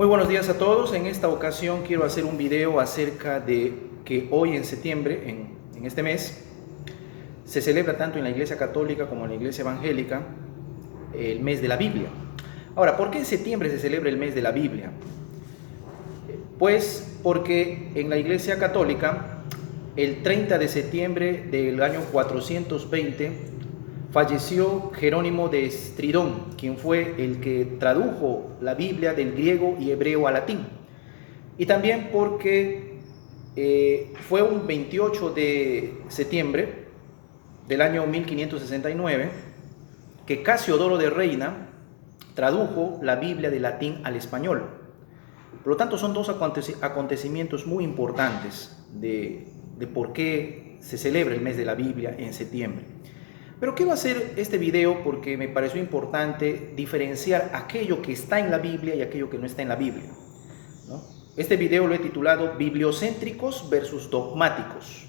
Muy buenos días a todos. En esta ocasión quiero hacer un video acerca de que hoy en septiembre, en este mes, se celebra tanto en la Iglesia Católica como en la Iglesia Evangélica el mes de la Biblia. Ahora, ¿por qué en septiembre se celebra el mes de la Biblia? Pues porque en la Iglesia Católica, el 30 de septiembre del año 420, falleció Jerónimo de Estridón, quien fue el que tradujo la Biblia del griego y hebreo al latín. Y también porque fue un 28 de septiembre del año 1569 que Casiodoro de Reina tradujo la Biblia del latín al español. Por lo tanto, son dos acontecimientos muy importantes de por qué se celebra el mes de la Biblia en septiembre. Pero quiero hacer este video porque me pareció importante diferenciar aquello que está en la Biblia y aquello que no está en la Biblia, ¿no? Este video lo he titulado Bibliocéntricos versus dogmáticos.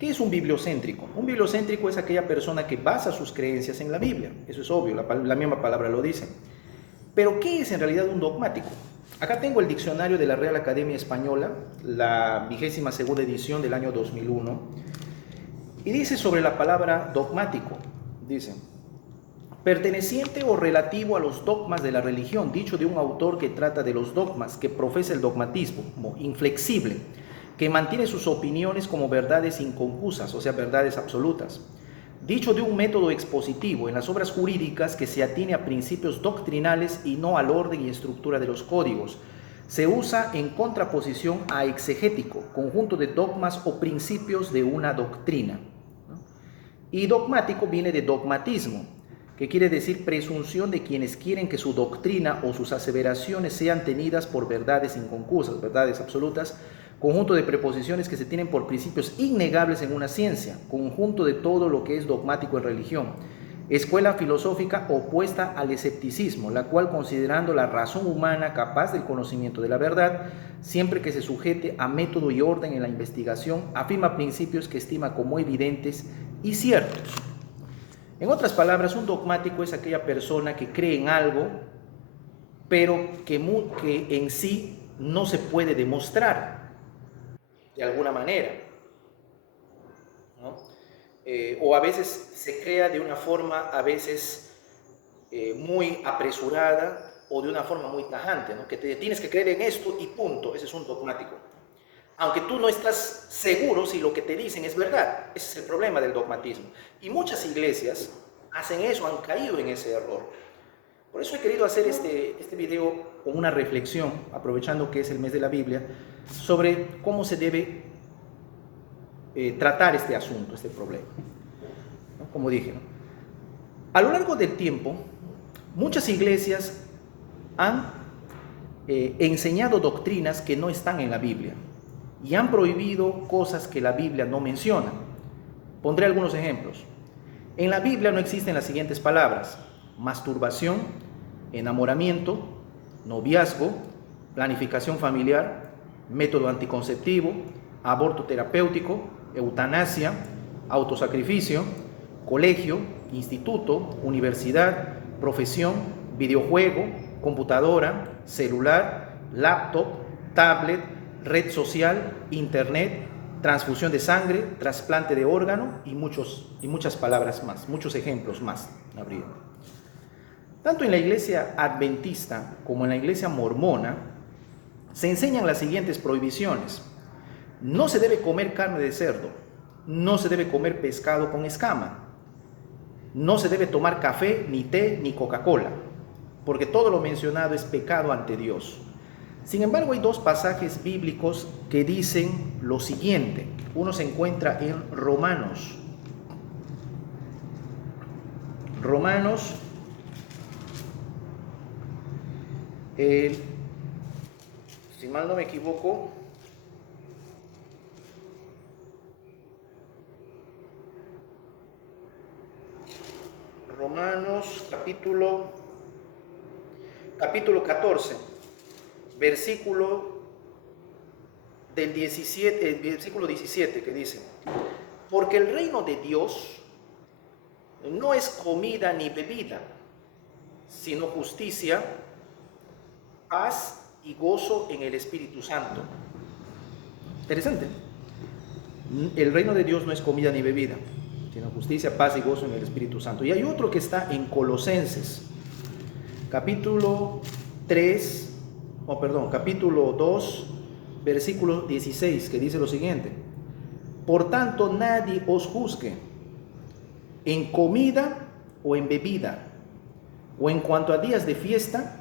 ¿Qué es un bibliocéntrico? Un bibliocéntrico es aquella persona que basa sus creencias en la Biblia. Eso es obvio, la misma palabra lo dice. Pero ¿qué es en realidad un dogmático? Acá tengo el diccionario de la Real Academia Española, la 22ª edición del año 2001. Y dice sobre la palabra dogmático, dice, perteneciente o relativo a los dogmas de la religión, dicho de un autor que trata de los dogmas, que profesa el dogmatismo, como inflexible, que mantiene sus opiniones como verdades inconcusas, o sea, verdades absolutas. Dicho de un método expositivo en las obras jurídicas que se atiene a principios doctrinales y no al orden y estructura de los códigos. Se usa en contraposición a exegético, conjunto de dogmas o principios de una doctrina. Y dogmático viene de dogmatismo, que quiere decir presunción de quienes quieren que su doctrina o sus aseveraciones sean tenidas por verdades inconcusas, verdades absolutas, conjunto de preposiciones que se tienen por principios innegables en una ciencia, conjunto de todo lo que es dogmático en religión. Escuela filosófica opuesta al escepticismo, la cual, considerando la razón humana capaz del conocimiento de la verdad, siempre que se sujete a método y orden en la investigación, afirma principios que estima como evidentes y ciertos. En otras palabras, un dogmático es aquella persona que cree en algo, pero que en sí no se puede demostrar de alguna manera, ¿no? O a veces se crea de una forma a veces muy apresurada o de una forma muy tajante, ¿no? Que te tienes que creer en esto y punto. Ese es un dogmático, aunque tú no estás seguro si lo que te dicen es verdad. Ese es el problema del dogmatismo, y muchas iglesias hacen eso, han caído en ese error. Por eso he querido hacer este video con una reflexión, aprovechando que es el mes de la Biblia, sobre cómo se debe tratar este asunto, este problema, ¿no? Como dije, ¿no? A lo largo del tiempo, muchas iglesias han enseñado doctrinas que no están en la Biblia y han prohibido cosas que la Biblia no menciona. Pondré algunos ejemplos. En la Biblia no existen las siguientes palabras: masturbación, enamoramiento, noviazgo, planificación familiar, método anticonceptivo, aborto terapéutico, eutanasia, autosacrificio, colegio, instituto, universidad, profesión, videojuego, computadora, celular, laptop, tablet, red social, internet, transfusión de sangre, trasplante de órgano y muchas palabras más, muchos ejemplos más habría. Tanto en la iglesia adventista como en la iglesia mormona se enseñan las siguientes prohibiciones: no se debe comer carne de cerdo, no se debe comer pescado con escama, no se debe tomar café, ni té, ni Coca-Cola, porque todo lo mencionado es pecado ante Dios. Sin embargo, hay dos pasajes bíblicos que dicen lo siguiente. Uno se encuentra en Romanos. Si mal no me equivoco, Romanos capítulo 14, versículo 17, que dice: porque el reino de Dios no es comida ni bebida, sino justicia, paz y gozo en el Espíritu Santo. Interesante. El reino de Dios no es comida ni bebida, sino justicia, paz y gozo en el Espíritu Santo. Y hay otro que está en Colosenses, capítulo 3, capítulo 2, versículo 16, que dice lo siguiente: por tanto, nadie os juzgue en comida o en bebida, o en cuanto a días de fiesta,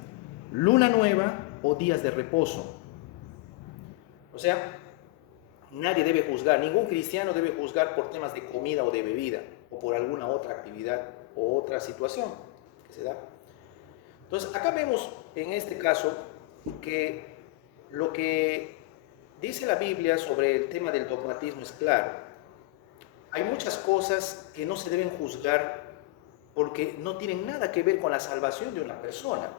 luna nueva o días de reposo. O sea, nadie debe juzgar, ningún cristiano debe juzgar por temas de comida o de bebida, o por alguna otra actividad o otra situación que se da. Entonces, acá vemos en este caso que lo que dice la Biblia sobre el tema del dogmatismo es claro. Hay muchas cosas que no se deben juzgar porque no tienen nada que ver con la salvación de una persona.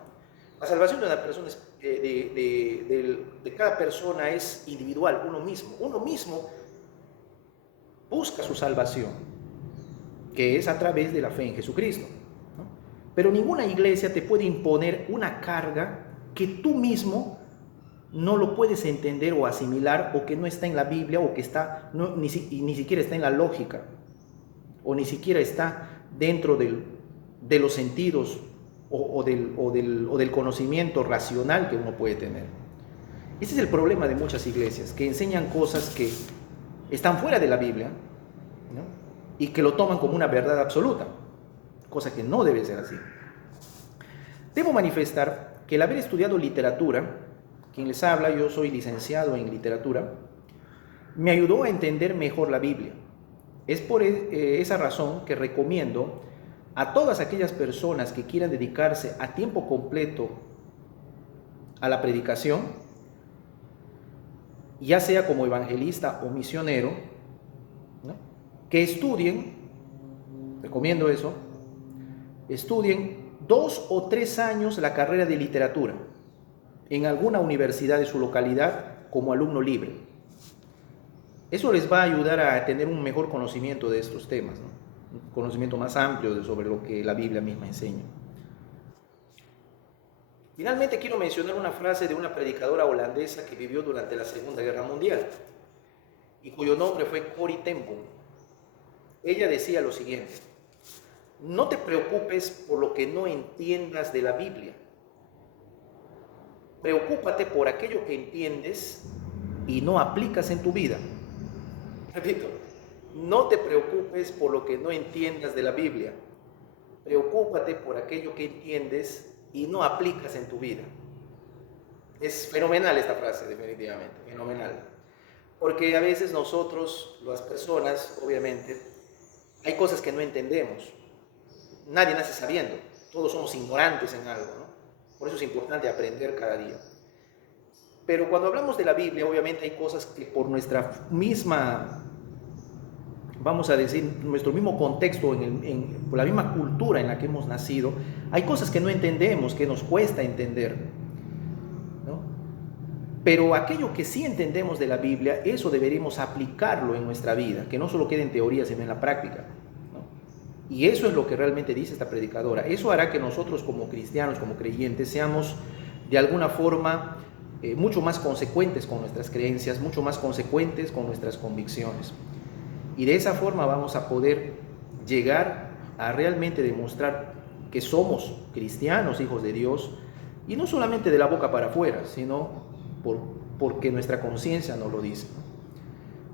La salvación de una persona es, de cada persona es individual, uno mismo. Uno mismo busca su salvación, que es a través de la fe en Jesucristo, ¿no? Pero ninguna iglesia te puede imponer una carga que tú mismo no lo puedes entender o asimilar, o que no está en la Biblia, o que está, ni siquiera está en la lógica, o ni siquiera está dentro de los sentidos o del conocimiento racional que uno puede tener. Ese es el problema de muchas iglesias, que enseñan cosas que están fuera de la Biblia, ¿no? Y que lo toman como una verdad absoluta, cosa que no debe ser así. Debo manifestar que el haber estudiado literatura, quien les habla, yo soy licenciado en literatura, me ayudó a entender mejor la Biblia. Es por esa razón que recomiendo a todas aquellas personas que quieran dedicarse a tiempo completo a la predicación, ya sea como evangelista o misionero, ¿no?, que estudien, recomiendo eso, estudien 2 o 3 años la carrera de literatura en alguna universidad de su localidad como alumno libre. Eso les va a ayudar a tener un mejor conocimiento de estos temas, ¿no?, un conocimiento más amplio sobre lo que la Biblia misma enseña. Finalmente quiero mencionar una frase de una predicadora holandesa que vivió durante la Segunda Guerra Mundial y cuyo nombre fue Corrie ten Boom. Ella decía lo siguiente: no te preocupes por lo que no entiendas de la Biblia. Preocúpate por aquello que entiendes y no aplicas en tu vida. Repito, no te preocupes por lo que no entiendas de la Biblia. Preocúpate por aquello que entiendes y no aplicas en tu vida. Es fenomenal esta frase, definitivamente, fenomenal. Porque a veces nosotros, las personas, obviamente, hay cosas que no entendemos. Nadie nace sabiendo, todos somos ignorantes en algo, ¿no? Por eso es importante aprender cada día. Pero cuando hablamos de la Biblia, obviamente hay cosas que por nuestra misma, vamos a decir, nuestro mismo contexto, por la misma cultura en la que hemos nacido, hay cosas que no entendemos, que nos cuesta entender, ¿no? Pero aquello que sí entendemos de la Biblia, eso deberíamos aplicarlo en nuestra vida, que no solo quede en teoría, sino en la práctica, ¿no? Y eso es lo que realmente dice esta predicadora. Eso hará que nosotros como cristianos, como creyentes, seamos de alguna forma mucho más consecuentes con nuestras creencias, mucho más consecuentes con nuestras convicciones. Y de esa forma vamos a poder llegar a realmente demostrar que somos cristianos, hijos de Dios, y no solamente de la boca para afuera, sino porque nuestra conciencia nos lo dice.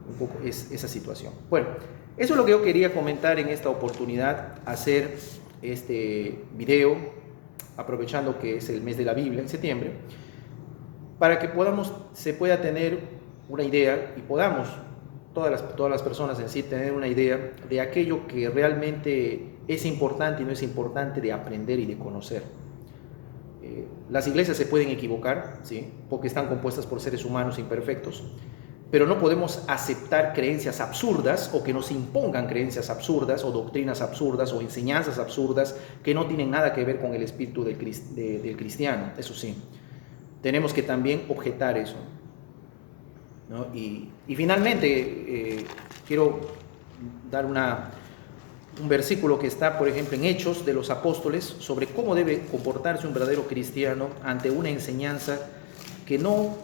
Un poco es esa situación. Bueno, eso es lo que yo quería comentar en esta oportunidad, hacer este video, aprovechando que es el mes de la Biblia en septiembre, para que se pueda tener una idea y podamos, todas las personas en sí, tener una idea de aquello que realmente es importante y no es importante de aprender y de conocer. Las iglesias se pueden equivocar, ¿sí?, porque están compuestas por seres humanos imperfectos, pero no podemos aceptar creencias absurdas o que nos impongan creencias absurdas o doctrinas absurdas o enseñanzas absurdas que no tienen nada que ver con el espíritu del cristiano. Eso sí, tenemos que también objetar eso, ¿no? Y finalmente quiero dar un versículo que está, por ejemplo, en Hechos de los Apóstoles, sobre cómo debe comportarse un verdadero cristiano ante una enseñanza que no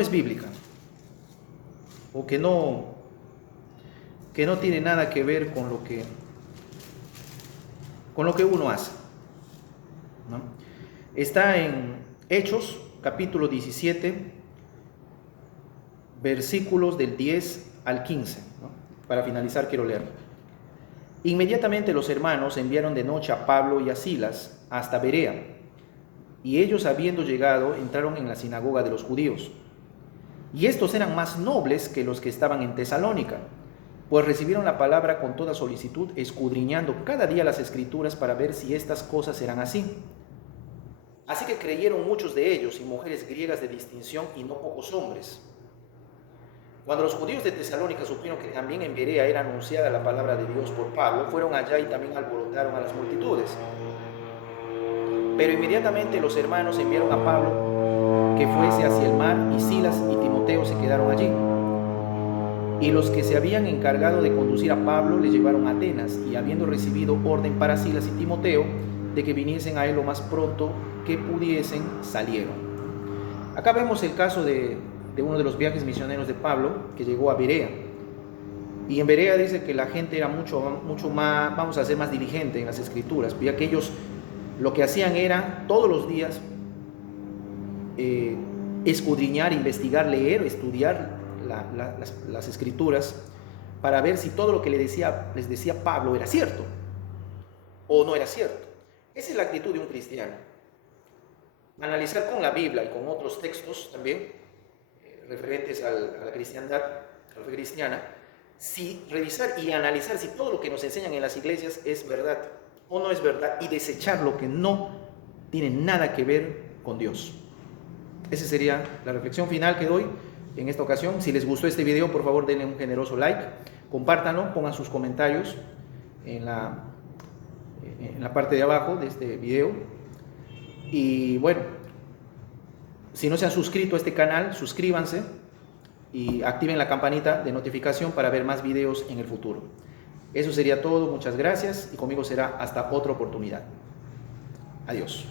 es bíblica, o que no tiene nada que ver con lo que uno hace, ¿no? Está en Hechos, capítulo 17, versículos del 10 al 15, ¿no? Para finalizar quiero leer. Inmediatamente los hermanos enviaron de noche a Pablo y a Silas hasta Berea, y ellos, habiendo llegado, entraron en la sinagoga de los judíos. Y estos eran más nobles que los que estaban en Tesalónica, pues recibieron la palabra con toda solicitud, escudriñando cada día las Escrituras para ver si estas cosas eran así. Así que creyeron muchos de ellos, y mujeres griegas de distinción, y no pocos hombres. Cuando los judíos de Tesalónica supieron que también en Berea era anunciada la palabra de Dios por Pablo, fueron allá y también alborotaron a las multitudes. Pero inmediatamente los hermanos enviaron a Pablo que fuese hacia el mar, y Silas y Timoteo se quedaron allí. Y los que se habían encargado de conducir a Pablo le llevaron a Atenas, y habiendo recibido orden para Silas y Timoteo de que viniesen a él lo más pronto que pudiesen, salieron. Acá vemos el caso de uno de los viajes misioneros de Pablo, que llegó a Berea. Y en Berea dice que la gente era mucho más, vamos a ser más diligente en las Escrituras, ya que ellos lo que hacían era todos los días escudriñar, investigar, leer, estudiar las Escrituras para ver si todo lo que les decía Pablo era cierto o no era cierto. Esa es la actitud de un cristiano. Analizar con la Biblia y con otros textos también referentes a la cristiandad, a la fe cristiana, si revisar y analizar si todo lo que nos enseñan en las iglesias es verdad o no es verdad, y desechar lo que no tiene nada que ver con Dios. Esa sería la reflexión final que doy en esta ocasión. Si les gustó este video, por favor denle un generoso like, compártanlo, pongan sus comentarios en la parte de abajo de este video. Y bueno, si no se han suscrito a este canal, suscríbanse y activen la campanita de notificación para ver más videos en el futuro. Eso sería todo, muchas gracias, y conmigo será hasta otra oportunidad. Adiós.